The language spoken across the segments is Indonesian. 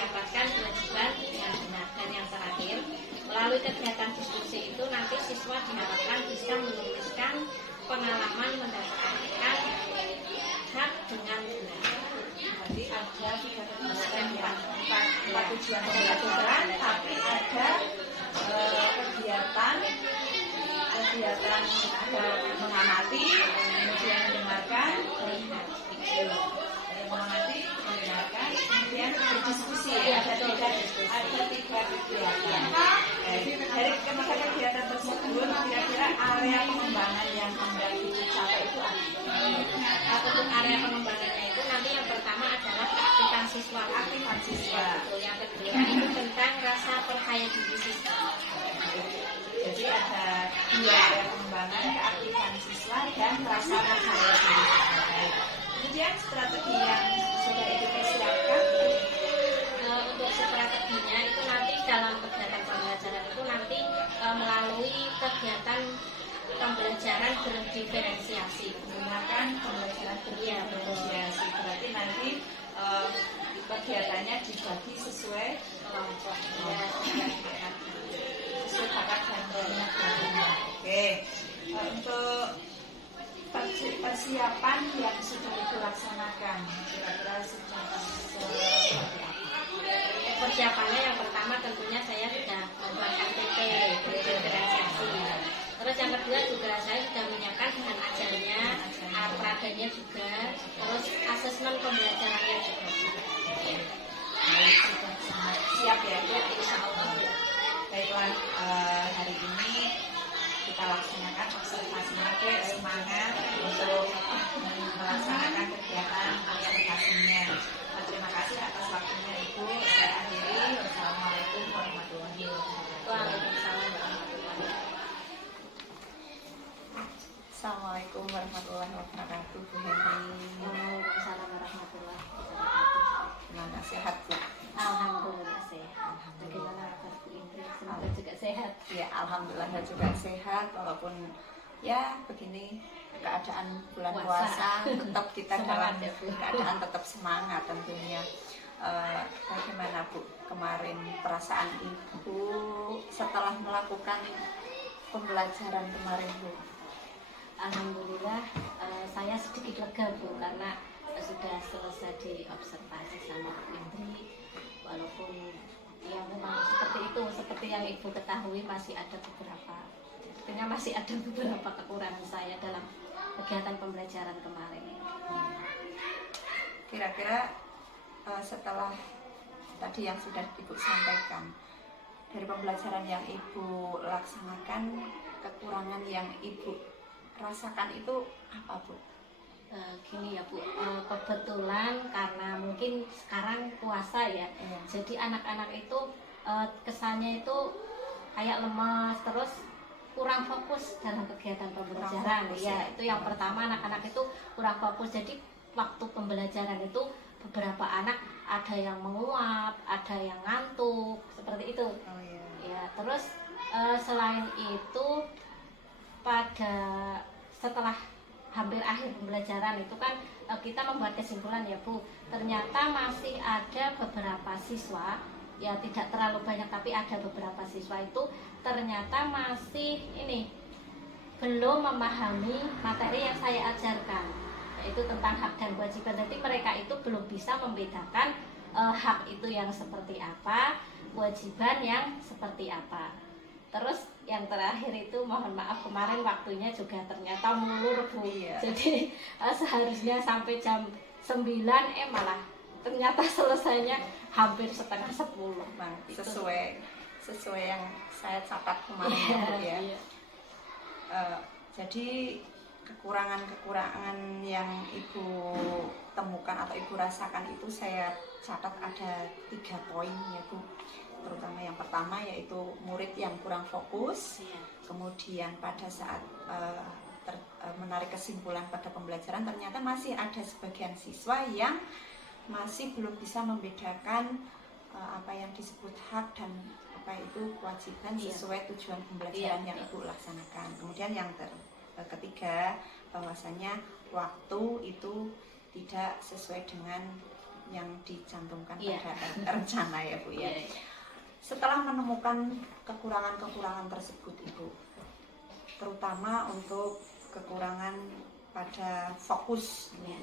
mendapatkan kewajiban yang benar. Dan yang terakhir, melalui kegiatan diskusi itu nanti siswa diharapkan bisa menuliskan pengalaman mendapatkan hak dengan benar. Jadi ada 3 kegiatan yang bukan tujuan pembelajaran, tapi ada kegiatan ada mengamati, kemudian mendengarkan, mengamati, mendengarkan, kemudian berdiskusi. Ada tiga kegiatan. Jadi dari ketiga kegiatan tersebut, kira-kira area pengembangan yang hendak dicapai itu apa? Untuk area pengembangannya itu nanti yang pertama adalah keaktifan siswa. Yang kedua itu tentang rasa percaya diri siswa. Jadi ada 2 area pengembangan, keaktifan siswa dan rasa percaya diri. Kemudian strategi yang sudah itu disiapkan. Untuk strateginya itu nanti dalam kegiatan pembelajaran itu nanti melalui kegiatan pembelajaran berdiferensiasi, Menggunakan pembelajaran berdiferensiasi. Berarti nanti kegiatannya dibagi sesuai kelompok sesuai bakat dan minat. Oke. Untuk persiapan yang sudah dilaksanakan, kira-kira seperti apa? Persiapannya yang pertama tentunya saya sudah membuat RTP diferensiasi. Terus yang kedua juga saya sudah menyiapkan bahan ajarnya, pradanya juga, terus asesmen pembelajarannya juga. Baik, sudah sangat siap ya, insya Allah. Baiklah, hari ini kita laksanakan observasinya, semangat untuk melaksanakan kegiatan observasinya. Terima kasih atas waktunya Ibu. Saya akhiri. Wassalamualaikum warahmatullahi wabarakatuh. Waalaikumsalam warahmatullahi wabarakatuh. Assalamualaikum warahmatullahi wabarakatuh, Bu Henry. Waalaikumsalam warahmatullahi wabarakatuh. Gimana, sehat Bu? Alhamdulillah sehat. Bagaimana kabar Bu Indri? Semoga juga sehat. Ya, alhamdulillah juga sehat. Walaupun ya begini keadaan bulan puasa, tetap kita dalam keadaan tetap semangat tentunya. Bagaimana Bu kemarin perasaan Ibu setelah melakukan pembelajaran kemarin Bu? Alhamdulillah saya sedikit lega Bu karena sudah selesai diobservasi sama Bu Indri. Walaupun ya memang seperti itu, seperti yang Ibu ketahui masih ada beberapa kekurangan saya dalam kegiatan pembelajaran kemarin. Kira-kira setelah tadi yang sudah Ibu sampaikan, dari pembelajaran yang Ibu laksanakan, kekurangan yang Ibu rasakan itu apa Bu? Gini ya Bu, kebetulan karena mungkin sekarang puasa ya, jadi anak-anak itu kesannya itu kayak lemas, terus kurang fokus dalam kegiatan pembelajaran. Ya, itu yang pertama, anak-anak itu kurang fokus. Jadi waktu pembelajaran itu beberapa anak ada yang menguap, ada yang ngantuk, seperti itu. Ya, terus selain itu setelah hampir akhir pembelajaran itu kan kita membuat kesimpulan ya Bu, ternyata masih ada beberapa siswa, ya tidak terlalu banyak tapi ada beberapa siswa itu ternyata masih belum memahami materi yang saya ajarkan, yaitu tentang hak dan kewajiban. Jadi mereka itu belum bisa membedakan hak itu yang seperti apa, kewajiban yang seperti apa. Terus yang terakhir itu mohon maaf kemarin waktunya juga ternyata mulur Bu. Jadi seharusnya sampai jam 9 malah ternyata selesainya hampir setengah 10. Sesuai yang saya catat kemarin ya. Jadi kekurangan-kekurangan yang Ibu temukan atau Ibu rasakan itu saya catat ada 3 poin ya Bu. Terutama yang pertama yaitu murid yang kurang fokus, kemudian pada saat menarik kesimpulan pada pembelajaran ternyata masih ada sebagian siswa yang masih belum bisa membedakan apa yang disebut hak dan apa itu kewajiban sesuai tujuan pembelajaran yang Ibu laksanakan. Kemudian yang ketiga, bahwasanya waktu itu tidak sesuai dengan yang dicantumkan Iya. pada rencana ya Bu ya. Iya. Setelah menemukan kekurangan-kekurangan tersebut Ibu, terutama untuk kekurangan pada fokus, Iya.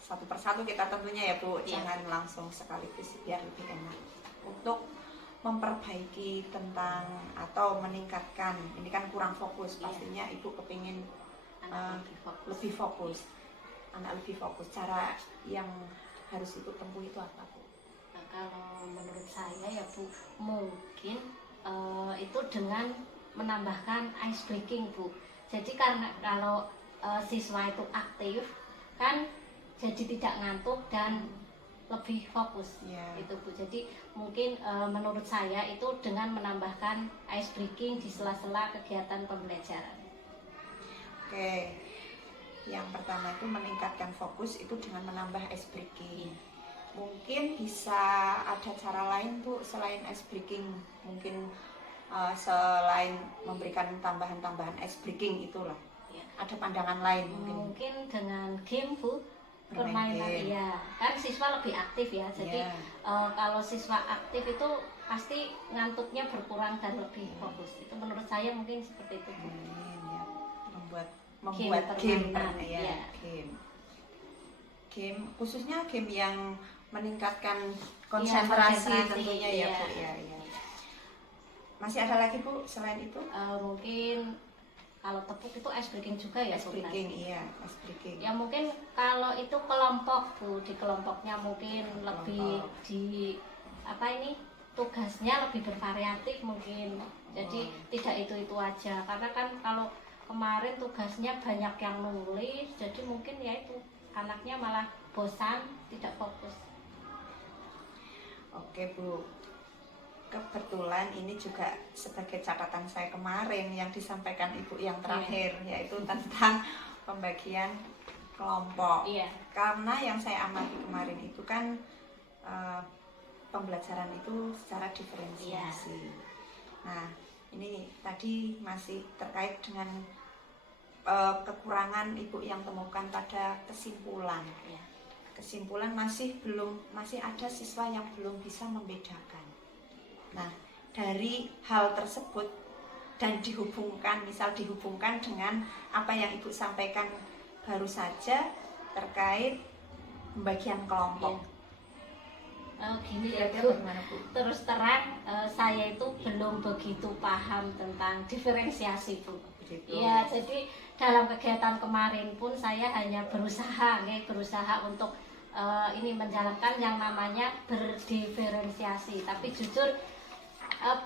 satu persatu kita tentunya ya Bu, Iya. jangan langsung sekaligus biar lebih enak. Untuk memperbaiki tentang atau meningkatkan, ini kan kurang fokus, Iya. pastinya Ibu kepingin Anak lebih fokus. lebih fokus, anak lebih fokus. Cara yang harus Ibu tempuh itu apa Bu? Nah, kalau menurut saya ya Bu, mungkin itu dengan menambahkan ice breaking Bu. Jadi karena kalau siswa itu aktif kan jadi tidak ngantuk dan lebih fokus. Ya. Itu Bu. Jadi mungkin menurut saya itu dengan menambahkan ice breaking di sela-sela kegiatan pembelajaran. Oke, yang pertama itu meningkatkan fokus itu dengan menambah ice breaking. Iya. Mungkin bisa ada cara lain Bu selain ice breaking, mungkin selain memberikan tambahan-tambahan ice breaking itulah. Iya. Ada pandangan lain mungkin. Mungkin dengan game Bu, Bermain permainan game. iya. Kan siswa lebih aktif ya. Jadi Iya. kalau siswa aktif itu pasti ngantuknya berkurang dan lebih fokus. Itu menurut saya mungkin seperti itu Bu. Ya. Membuat Game game, permainan, ya, iya. game khususnya game yang meningkatkan konsentrasi, konsentrasi, tentunya iya. ya Bu ya. Masih ada lagi Bu selain itu? Mungkin kalau tepuk itu ice breaking juga ya Ice Bu, breaking, berarti. iya, ice breaking. Ya mungkin kalau itu kelompok Bu, di kelompoknya mungkin lebih di apa ini tugasnya lebih bervariatif mungkin. Jadi tidak itu aja. Karena kan kalau kemarin tugasnya banyak yang nulis, jadi mungkin ya itu anaknya malah bosan, tidak fokus. Oke Bu, kebetulan ini juga sebagai catatan saya kemarin yang disampaikan Ibu yang terakhir, yaitu tentang pembagian kelompok. Iya. Karena yang saya amati kemarin itu kan pembelajaran itu secara diferensiasi. Nah, ini tadi masih terkait dengan kekurangan Ibu yang temukan pada kesimpulan. Iya. Kesimpulan masih ada siswa yang belum bisa membedakan. Nah, dari hal tersebut dan dihubungkan dengan apa yang Ibu sampaikan baru saja terkait pembagian kelompok. Gini ya Kira-kira Bu, bagaimana Bu? terus terang saya itu belum begitu paham tentang diferensiasi Bu. Begitu. Iya, jadi dalam kegiatan kemarin pun saya hanya berusaha untuk ini menjalankan yang namanya berdiferensiasi. Tapi jujur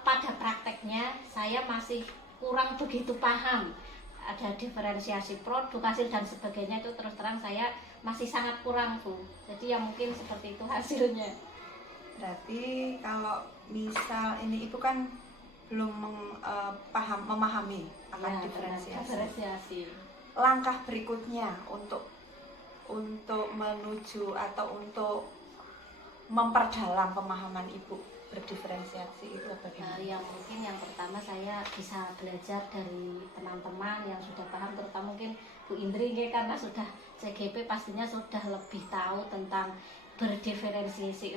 pada prakteknya saya masih kurang begitu paham. Ada diferensiasi produk, hasil dan sebagainya, itu terus terang saya masih sangat kurang Bu. Jadi ya mungkin seperti itu hasilnya. Berarti kalau misal ini Ibu kan belum memahami akan Ya, diferensiasi. Langkah berikutnya untuk menuju atau untuk memperdalam pemahaman Ibu berdiferensiasi itu bagaimana? Yang mungkin yang pertama saya bisa belajar dari teman-teman yang sudah paham, terutama mungkin Bu Indri karena sudah CGP pastinya sudah lebih tahu tentang berdiferensiasi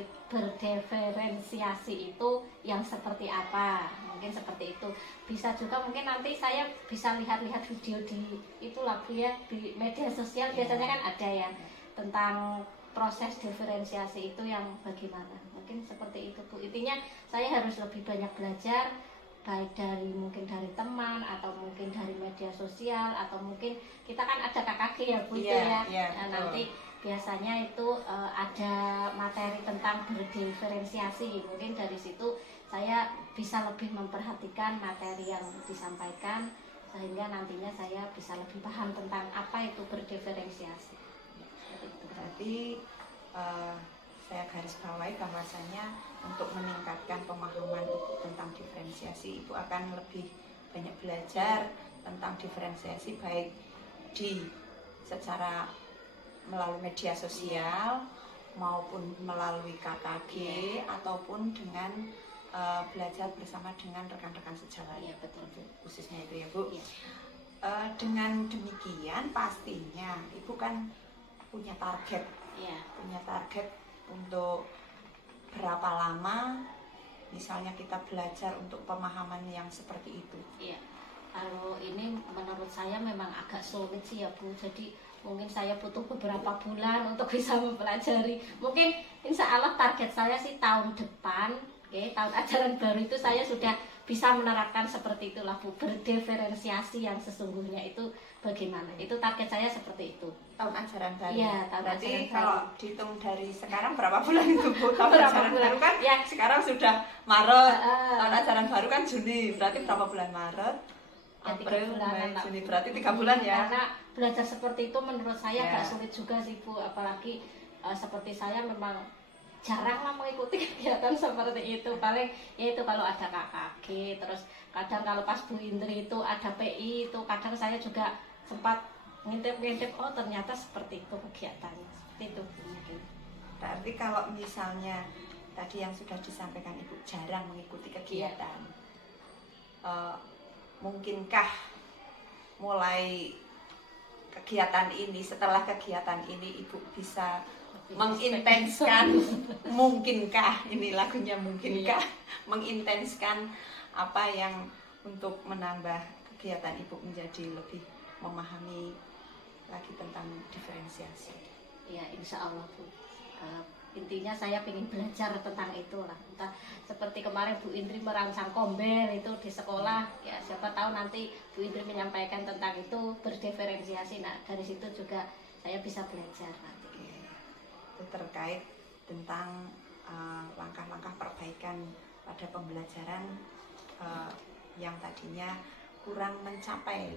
itu yang seperti apa, mungkin seperti itu. Bisa juga mungkin nanti saya bisa lihat-lihat video di itulah Bu ya, di media sosial biasanya kan ada ya tentang proses diferensiasi itu yang bagaimana. Mungkin seperti itu Bu. Intinya saya harus lebih banyak belajar, baik mungkin dari teman atau mungkin dari media sosial, atau mungkin kita kan ada KKG ya Bu itu ya. Nah, nanti biasanya itu ada materi tentang berdiferensiasi. Mungkin dari situ saya bisa lebih memperhatikan materi yang disampaikan, sehingga nantinya saya bisa lebih paham tentang apa itu berdiferensiasi. Berarti saya garis bawahi bahwasanya untuk meningkatkan pemahaman tentang diferensiasi Ibu akan lebih banyak belajar tentang diferensiasi, baik secara melalui media sosial maupun melalui KKG ataupun dengan belajar bersama dengan rekan-rekan sejawat. Iya, betul Bu. Khususnya itu ya Bu. Iya. Dengan demikian pastinya Ibu kan punya target. Iya. Punya target untuk berapa lama misalnya kita belajar untuk pemahaman yang seperti itu? Iya, kalau ini menurut saya memang agak sulit sih ya Bu. Jadi mungkin saya butuh beberapa bulan untuk bisa mempelajari. Mungkin insya Allah target saya sih tahun depan, tahun ajaran baru itu saya sudah bisa menerapkan seperti itulah Bu. Berdiferensiasi yang sesungguhnya itu bagaimana? Itu target saya seperti itu. Tahun ajaran baru. Iya, tahun Berarti ajaran kalau baru. dihitung dari sekarang berapa bulan itu Bu? Tahun Berapa ajaran bulan? baru kan Ya. sekarang sudah Maret. Uh, Tahun ajaran baru kan Juni. Berarti berapa bulan? Maret, Ya, 3 April, bulanan Mei, lah. Juni. Berarti 3 bulan ya. Karena belajar seperti itu menurut saya Ya. agak sulit juga sih Bu. Apalagi seperti saya memang jarang lah mengikuti kegiatan seperti itu. Paling ya itu kalau ada KKG, terus kadang kalau pas Bu Indri itu ada PI itu kadang saya juga sempat ngintip-ngintip, oh ternyata seperti itu kegiatannya. Seperti itu mungkin. Berarti kalau misalnya tadi yang sudah disampaikan Ibu jarang mengikuti kegiatan, mungkinkah mulai kegiatan ini, setelah kegiatan ini Ibu bisa mengintenskan, mungkinkah ini lagunya mungkinkah, mengintenskan apa yang untuk menambah kegiatan Ibu menjadi lebih memahami lagi tentang diferensiasi? Ya insya Allah Bu. Intinya saya ingin belajar tentang itu lah. Entah seperti kemarin Bu Indri merancang kombel itu di sekolah, ya siapa tahu nanti Bu Indri menyampaikan tentang itu berdiferensiasi. Nah dari situ juga saya bisa belajar nanti. Itu terkait tentang langkah-langkah perbaikan pada pembelajaran yang tadinya kurang mencapai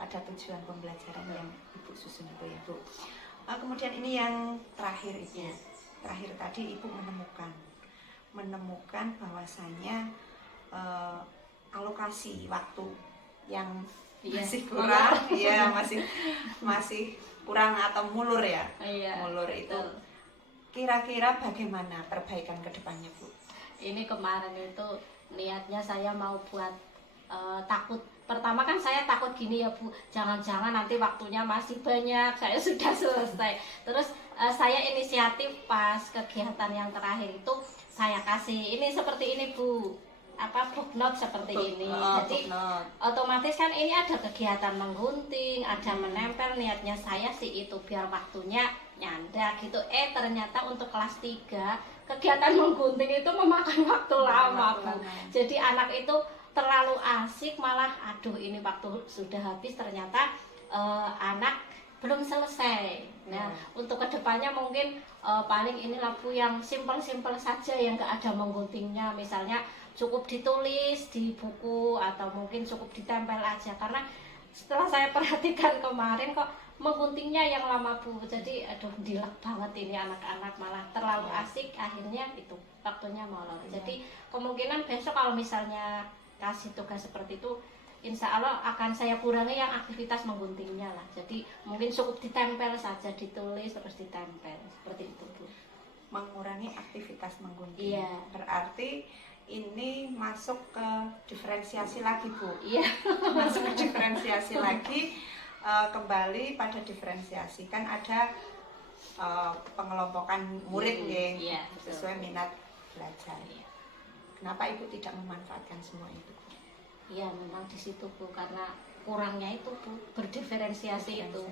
pada tujuan pembelajaran yang Ibu susun itu ya Bu. Kemudian ini yang terakhir Ibu. Terakhir tadi Ibu menemukan bahwasannya alokasi waktu yang masih kurang, ya masih kurang atau mulur ya, mulur itu. Betul. Kira-kira bagaimana perbaikan ke depannya Bu? Ini kemarin itu niatnya saya mau buat takut. Pertama kan saya takut gini ya Bu, jangan-jangan nanti waktunya masih banyak, saya sudah selesai. Terus saya inisiatif pas kegiatan yang terakhir itu saya kasih ini seperti ini Bu, book note seperti ini. Jadi otomatis kan ini ada kegiatan menggunting, ada menempel. Niatnya saya sih itu biar waktunya nyandak gitu. Ternyata untuk kelas 3 kegiatan menggunting itu memakan waktu lama Bu. Jadi anak itu terlalu asik, malah aduh ini waktu sudah habis, ternyata anak belum selesai. Nah untuk kedepannya mungkin paling ini lagu yang simpel-simpel saja yang gak ada mengguntingnya, misalnya cukup ditulis di buku atau mungkin cukup ditempel aja. Karena setelah saya perhatikan kemarin kok mengguntingnya yang lama Bu, jadi aduh dilek banget ini anak-anak, malah terlalu asik, akhirnya itu waktunya molor. Jadi kemungkinan besok kalau misalnya kasih tugas seperti itu, insya Allah akan saya kurangi yang aktivitas mengguntingnya lah. Jadi mungkin cukup ditempel saja, ditulis terus ditempel seperti itu Bu. Mengurangi aktivitas menggunting. Iya. Berarti ini masuk ke diferensiasi lagi Bu. Iya. Masuk ke diferensiasi lagi, kembali pada diferensiasi kan ada pengelompokan murid Iya, sesuai minat belajar. Kenapa Ibu tidak memanfaatkan semua itu? Iya memang di situ Bu, karena kurangnya itu Bu, berdiferensiasi itu.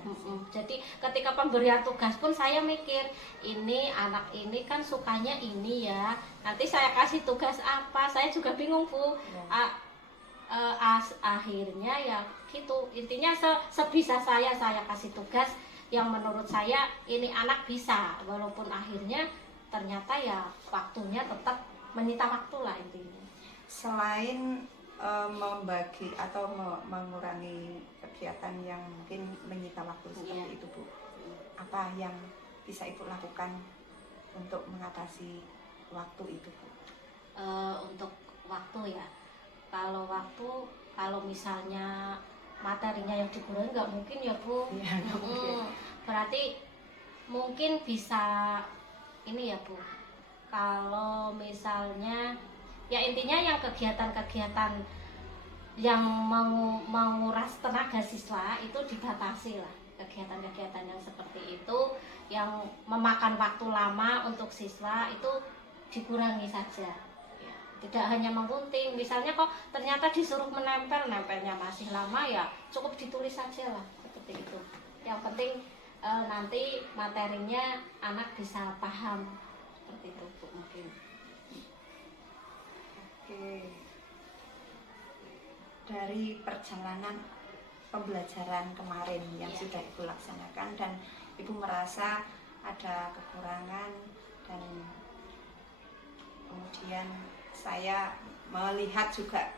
Jadi ketika pemberian tugas pun saya mikir, ini anak ini kan sukanya ini ya, nanti saya kasih tugas apa, saya juga bingung Bu. Akhirnya ya gitu, intinya sebisa saya kasih tugas yang menurut saya ini anak bisa, walaupun akhirnya ternyata ya waktunya tetap menyita waktu lah intinya. Selain membagi atau mengurangi kegiatan yang mungkin menyita waktu seperti itu Bu, apa yang bisa Ibu lakukan untuk mengatasi waktu itu Bu? Untuk waktu ya, kalau misalnya materinya yang dikurangi nggak mungkin ya Bu. Berarti mungkin bisa ini ya Bu, kalau misalnya ya intinya yang kegiatan-kegiatan yang menguras tenaga siswa itu dibatasi lah. kegiatan-kegiatan yang seperti itu yang memakan waktu lama untuk siswa itu dikurangi saja. Ya, tidak hanya menggunting, misalnya kok ternyata disuruh menempel, nempelnya masih lama, ya cukup ditulis saja lah, seperti itu. Yang penting nanti materinya anak bisa paham, seperti itu Bu, mungkin. Oke. Dari perjalanan pembelajaran kemarin yang Iya. sudah Ibu laksanakan dan Ibu merasa ada kekurangan, dan kemudian saya melihat juga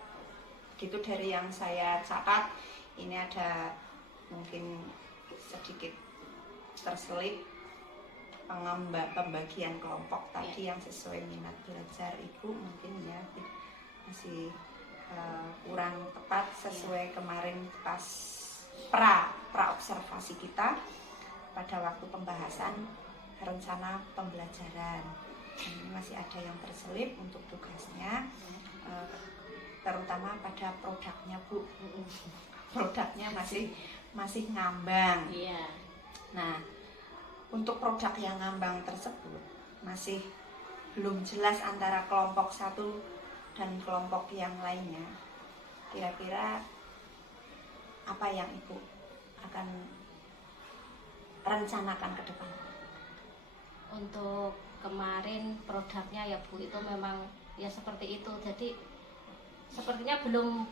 gitu dari yang saya catat, ini ada mungkin sedikit terselip pembagian kelompok tadi yang sesuai minat belajar Ibu, mungkin ya masih kurang tepat sesuai kemarin pas pra observasi kita pada waktu pembahasan rencana pembelajaran. Ini masih ada yang terselip untuk tugasnya, terutama pada produknya Bu. Produknya masih ngambang. Iya. Nah, untuk produk yang ngambang tersebut masih belum jelas antara kelompok satu dan kelompok yang lainnya. Kira-kira apa yang Ibu akan rencanakan ke depan? Untuk kemarin produknya ya Bu, itu memang ya seperti itu. Jadi sepertinya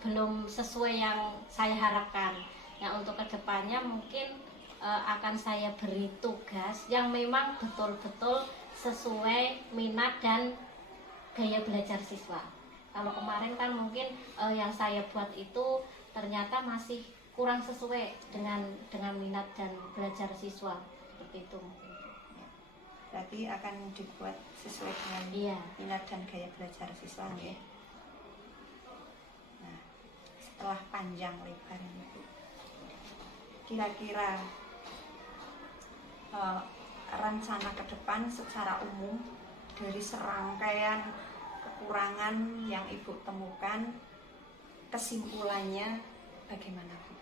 belum sesuai yang saya harapkan. Nah, untuk kedepannya mungkin akan saya beri tugas yang memang betul-betul sesuai minat dan gaya belajar siswa. Kalau kemarin kan mungkin yang saya buat itu ternyata masih kurang sesuai dengan minat dan belajar siswa, seperti itu. Berarti akan dibuat sesuai dengan minat dan gaya belajar siswa. Ya. Nah, setelah panjang lebar ini, kira-kira rencana ke depan secara umum dari serangkaian kekurangan yang Ibu temukan, kesimpulannya bagaimana Bu?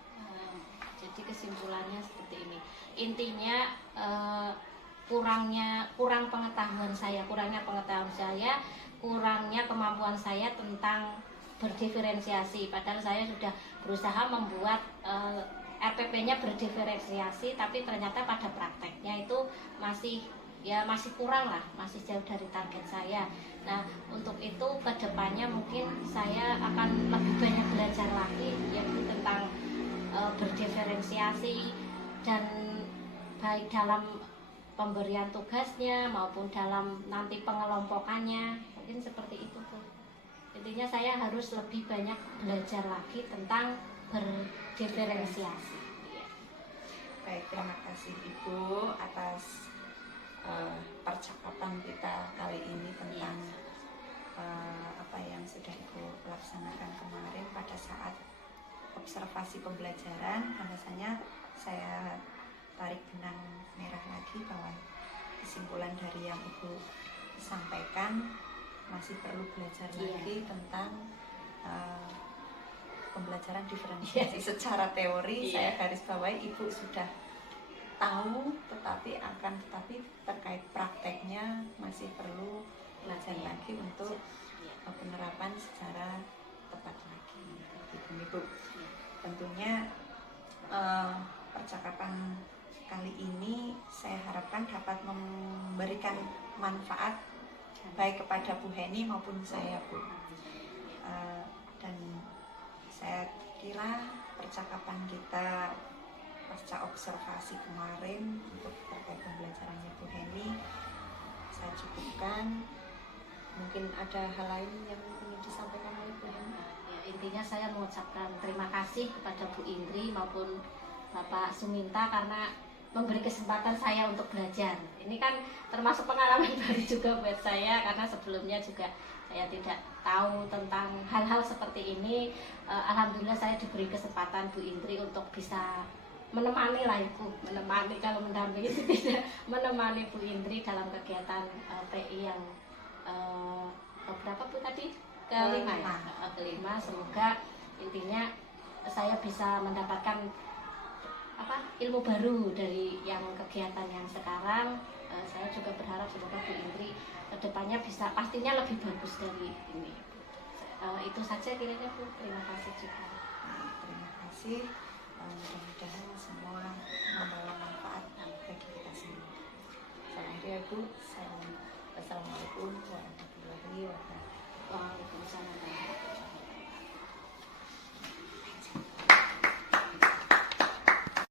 Jadi kesimpulannya seperti ini. Intinya kurang pengetahuan saya, kurangnya kemampuan saya tentang berdiferensiasi. Padahal saya sudah berusaha membuat RPP-nya berdiferensiasi, tapi ternyata pada prakteknya itu masih kurang lah, masih jauh dari target saya. Nah, untuk itu kedepannya mungkin saya akan lebih banyak belajar lagi yaitu tentang berdiferensiasi, dan baik dalam pemberian tugasnya maupun dalam nanti pengelompokannya, mungkin seperti itu tuh. Intinya saya harus lebih banyak belajar lagi tentang berdiferensiasi. Baik, terima kasih Ibu atas percakapan kita kali ini tentang apa yang sudah Ibu laksanakan kemarin pada saat observasi pembelajaran. Rasanya saya tarik benang merah lagi bahwa kesimpulan dari yang Ibu sampaikan masih perlu belajar lagi tentang pembelajaran diferensiasi. Secara teori saya garis bawahi Ibu sudah tahu, tetapi terkait prakteknya masih perlu belajar lagi untuk penerapan secara tepat lagi. Ibu, tentunya percakapan kali ini saya harapkan dapat memberikan manfaat baik kepada Bu Heni maupun saya Bu. Dan saya kira percakapan kita pasca observasi kemarin untuk terkait pembelajarannya Bu Heni saya cukupkan. Mungkin ada hal lain yang ingin disampaikan oleh Bu Heni? Ya, intinya saya mengucapkan terima kasih kepada Bu Indri maupun Bapak Suminta karena memberi kesempatan saya untuk belajar. Ini kan termasuk pengalaman baru juga buat saya, karena sebelumnya juga saya tidak tahu tentang hal-hal seperti ini. Alhamdulillah saya diberi kesempatan Bu Indri untuk bisa menemani lah Ibu, menemani, kalau mendampingi tidak, menemani Bu Indri dalam kegiatan PI yang berapa Bu tadi? Kelima ya? Kelima. Semoga intinya saya bisa mendapatkan ilmu baru dari yang kegiatan yang sekarang. Saya juga berharap semoga Bu Indri kedepannya bisa pastinya lebih bagus dari ini. Itu saja kiranya Bu. Terima kasih juga. Terima kasih. Mudah-mudahan semua membawa manfaat bagi kita semua. Selamat ya Bu. Assalamualaikum.